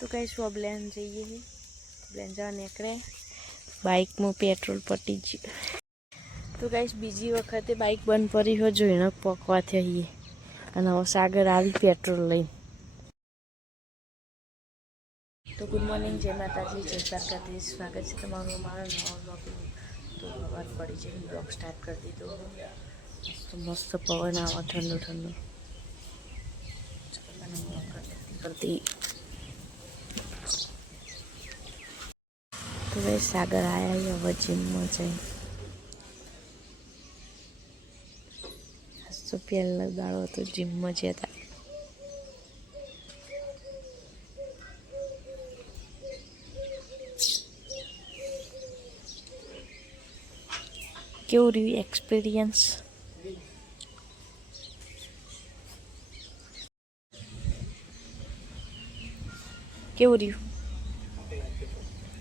तो कहीं स्वब्लेन चाहिए ब्लेन जवा निकले बाइक में पेट्रोल पटी ज तो कहीं बीजी वखत बाइक बंद पड़ी हो जो એને પકવા થઈએ અને સાગર આવી પેટ્રોલ લઈ तो गुड मॉर्निंग जय माताजी जय દ્વારકાધીશ स्वागत है તમારું મારા નવા બ્લોગમાં તો સવાર પડી છે બ્લોગ સ્ટાર્ટ કરી દીધો તો મસ્ત પવન આવે ઠંડો ઠંડો करती तो वे सागर आया ही अब जिम में जाए तो पहला दाड़ो तो जिम में जता क्यों रही एक्सपीरियंस क्यों रही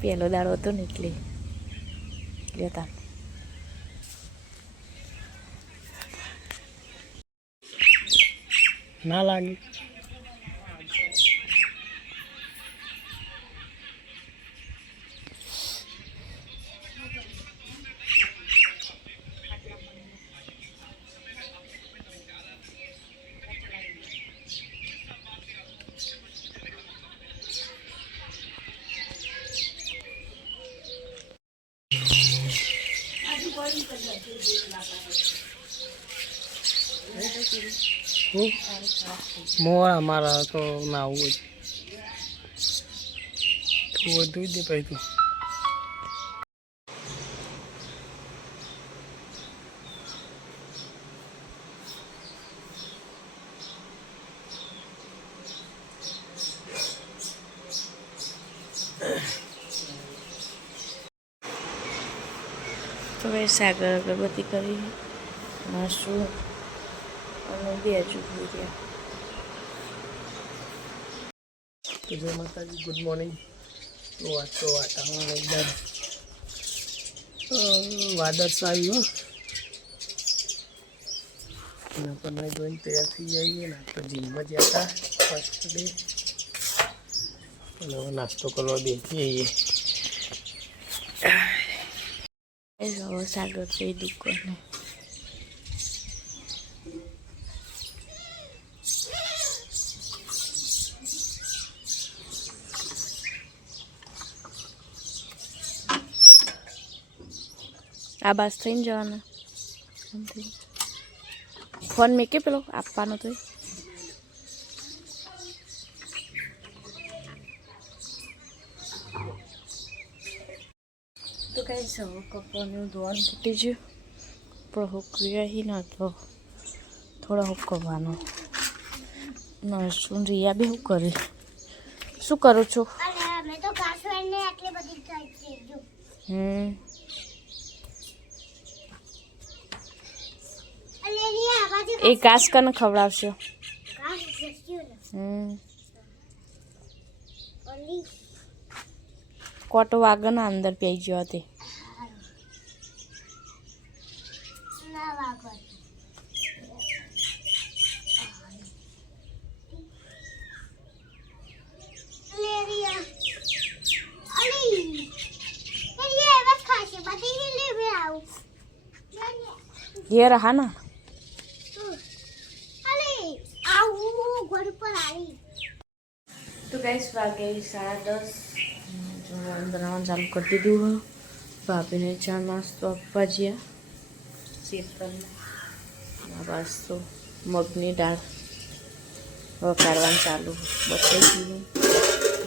पहलो दाड़ो तो निकले लेता ना लागे मोर हमारा तो ना हुआ तो वो दूध दे पाई तू तो वे सागर अगरबत्ती करी नाश्तो અને બે ચૂકી રહ્યા तो जय माता जी गुड मॉर्निंग तो आज तो वातावरण एकदम वादळछाયું हो એના પર નહીં ધોઈને તૈયાર થઈ જઈએ ને તો જીમમાં ગયા હતા ફર્સ્ટ ડે અને હવે નાસ્તો કરવા બેસી જઈએ હવે સાગર છે દુકાને આ બસ થઈને જવાના ફોન મેકે પેલો આપવાનો તો તો કઈ સૌ કપડાનું ધોવાનું તૂટી ગયું પણ હુકવ્યા ही ન તો થોડા હુકવવાનો ન શું રિયા બી શું કરે શું કરું છું एक घास कने खवड़ावशो कोटो वागे ना अंदर पी गयो ते ये रहा ना तो गैस वागे 10:30 जो बनाना चालू कर दीधु है भाभी ने चा नास्तो आपवा जिया शीतल बस तो मगनी दाळ वकारवान चालू बटे गયું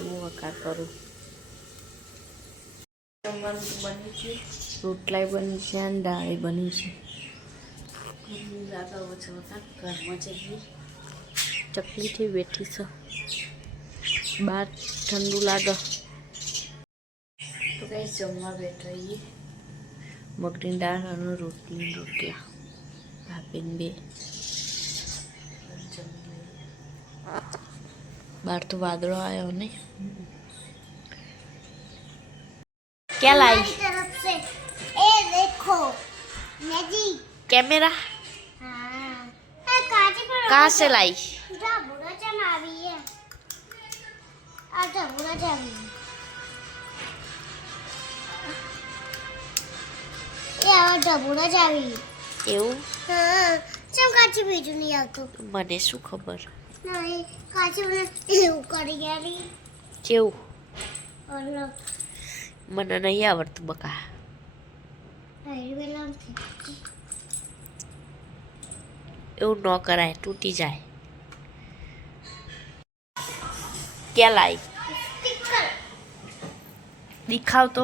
હું વકાર કરું જમવાનું બની છે રોટલાઈ બની છે અને દાળ બની છે લાગા ઓછો હતા ઘરમાં જઈએ ચકલીથી બેઠી છે બહાર ઠંડુ લાગે તો કઈ જમવા બેઠા મગની દાળ અને રોટલા ભાભીને બે બહાર તો વાદળો આવ્યો નહીં क्या लाई तरफ से ए देखो नदी कैमरा हाँ काजी पर कहाँ से लाई जा बुरा चना भी है और ઢબુડા જાવી એ આવા ઢબુડા જાવી એવું હા ચમ કાચી બીજું નહીં આવતું મને શું ખબર નહીં કાચી મને એવું કરી ગયા કેવું ઓલો મને નહીં આવડતું બકા એવું ન કરાય તૂટી જાય ક્યાં લાઈ દિખાવ તો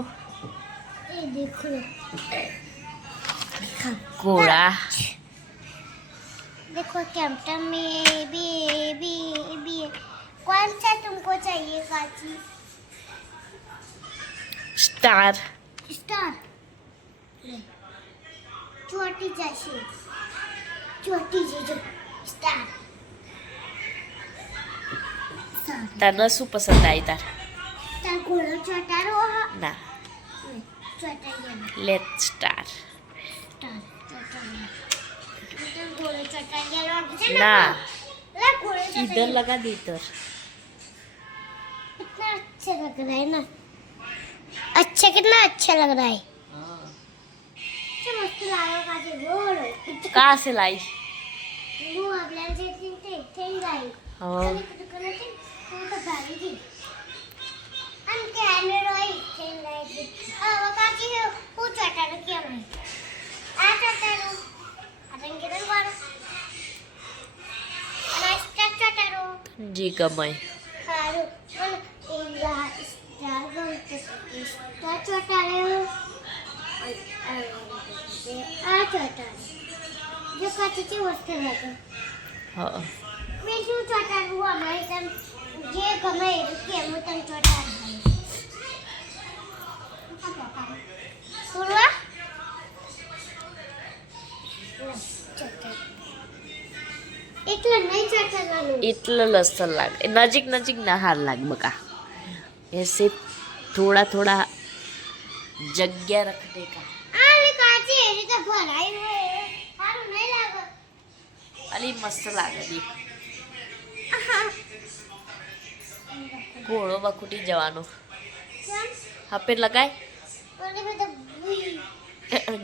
એ દેખો ઘોડા देखो कैप्टन में भी कौन सा तुमको चाहिए काची સ્ટાર स्टार छोटी जैसी छोटी जीजो स्टार તને શું પસંદ આવી તાર तार घोड़ा छोटा रो ના छोटा ये લેટ સ્ટાર स्टार छोटा तुम घोड़ा छोटा ये रो ના ना घोड़ा इधर लगा दी इधर कितना अच्छा लग रहा है ना अच्छा कितना अच्छा लग रहा है मस्त लागा काचे बोलो कहाँ से लाई वो आपल्या जे ते गाई हाँ दुकान ते तो गाडी दी अन कॅमेरा आहे ते गाई वो काची वो छोटा रो क्या मैं आ छोटा रो अन किधर वाला अन छोटा रो जी गमय हारो मन इंगा स्टार गो तो छोटा रो आ छोटा जो काची ची वस्तू है હા मैं जो छोटा हुआ मैं तम ये गमे के मु तम छोटा सुरवा એટલે નહીં छोटा ગાલું એટલે લસણ લાગે નજીક નજીક ના હાર લાગે બકા ऐसे थोड़ा थोड़ा जगह रखने का આ લે કાચી એની તો ભરાઈ હોય સારું નહીં લાગે અલી મસ્ત લાગે દી ઘોડો બકુટી જવાનો કેમ હપે લગાય ઓને બધું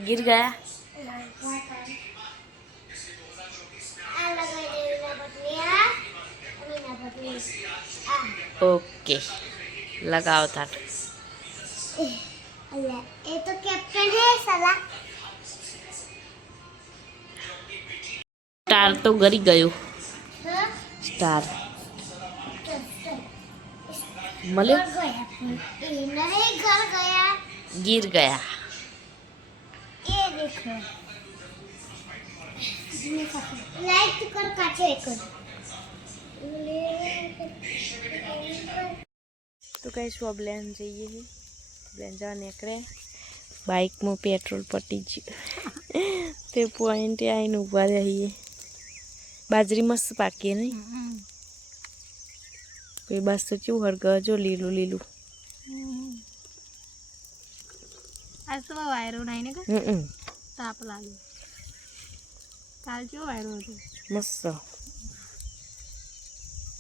गिर गया આ લગાઈ દેના બટલિયા અને ના બટલી આ ओके लगाओ तार अल्लाह ये तो कैप्टन है साला स्टार तो गरी गयो हाँ स्टार कैप्टन मले घर गया ये नहीं घर गया गिर गया ये देखो लाइट कर काचे कर तो कहीं શું પ્લાન જઈએ છે પ્લાન જવા નીકળે બાઇકમાં પેટ્રોલ પટી ગયું તે પોઈન્ટે આવીને ઊભા રહીએ બાજરી મસ્ત પાકીએ નહીં કોઈ બસ તો કેવું હરગજો લીલું લીલું आज तो वायरो नहीं ना હમ ताप लागे काल जो वायरो હતો મસ્ત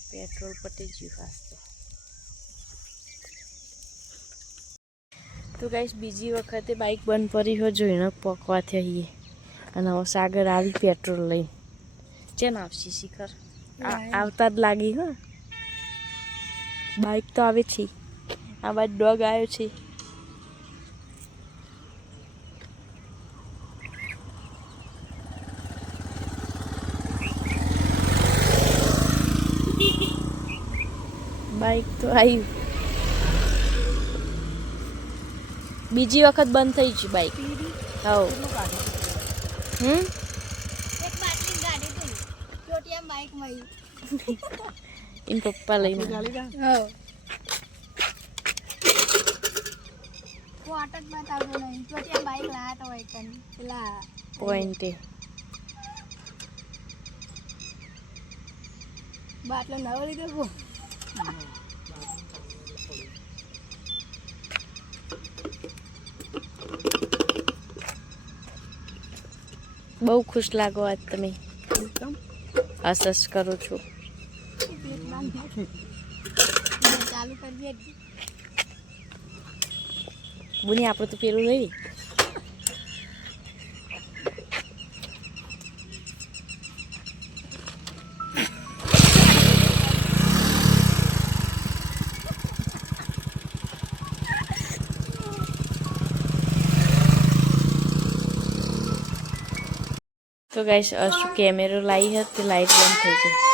પેટ્રોલ પટી ગયું ખાસ તો ગાઈસ બીજી વખતે બાઇક બંધ પડી હોય જોઈને પકવા થઈએ અને હવે સાગર આવી પેટ્રોલ લઈ ચેન આવશે શિખર આવતા જ લાગી હા બાઇક તો આવે છે આ બાદ ડોગ આવ્યો છે બાઇક તો આવ્યું બીજી વખત બંધ થઈ ગઈ બાઇક હા એક બાટલી ગાડી થઈ ચોટિયા બાઈક માં એમ પપ્પા લઈને હા કોટક બતાવતો નહીં ચોટિયા બાઈક લાયા તો હોય કન પેલા પોઈન્ટે બાટલો નવો લીધો કો બહુ ખુશ લાગો આજ તમે હસ કરો છો ચાલુ કરીએ બુની આપણે તો પેલું લઈ તો ગાઈસ અશુ કેમેરો લાવી હતી તે લાઈટ બંધ થઈ ગઈ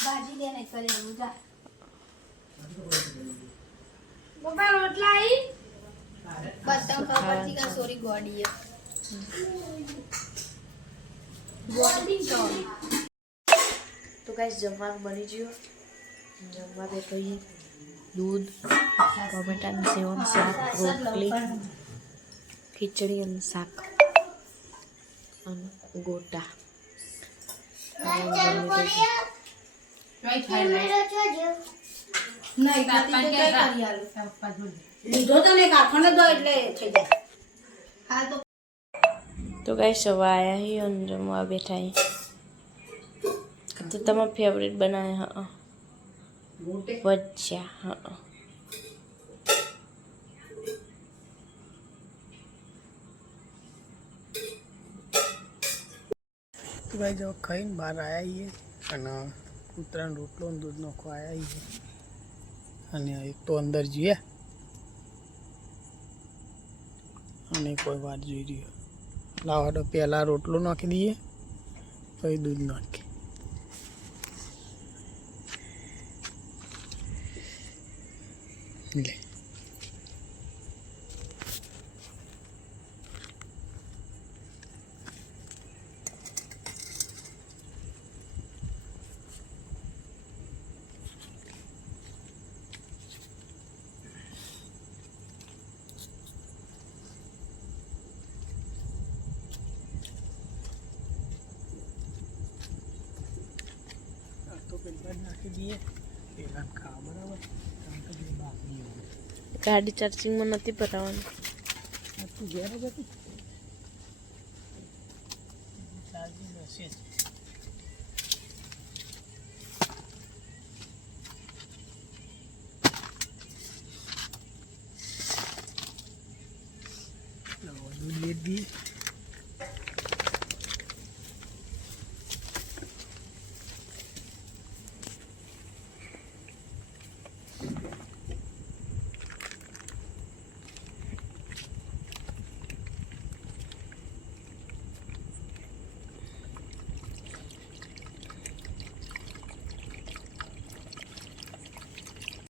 ભાજી દે ને કરે જા પપ્પા રોટલા આવી બસ તમ ખબર છે કે સોરી ગોડી ગોડી તો તો ગાઈસ જમવાનું બની ગયું જમવા બેઠો છે દૂધ ટોમેટાનું સેવન શાક રોટલી ખીચડી અને શાક અને ગોટા તો ગાઈસ હવે આયા હી અને જમવા બેઠા હી તો તમારા ફેવરેટ બનાવે હા ભજીયા હા તો ભાઈ જો ખાઈને બહાર આવ્યા છીએ અને કૂતરાનો રોટલો અને દૂધ નોખો આવ્યા છીએ અને એક તો અંદર જઈએ અને કોઈ વાર જોઈ રહ્યો લાવા તો પહેલાં રોટલો નાખી દઈએ પછી દૂધ નાખીએ લે તો પેલા નાખી દઈએ પેલા ખા બરાબર કારણ કે જે બાકી હોય ગાડી ચાર્જિંગમાં નથી ભરાવાની તું ઘેર જ હતી ચાર્જિંગ હશે જ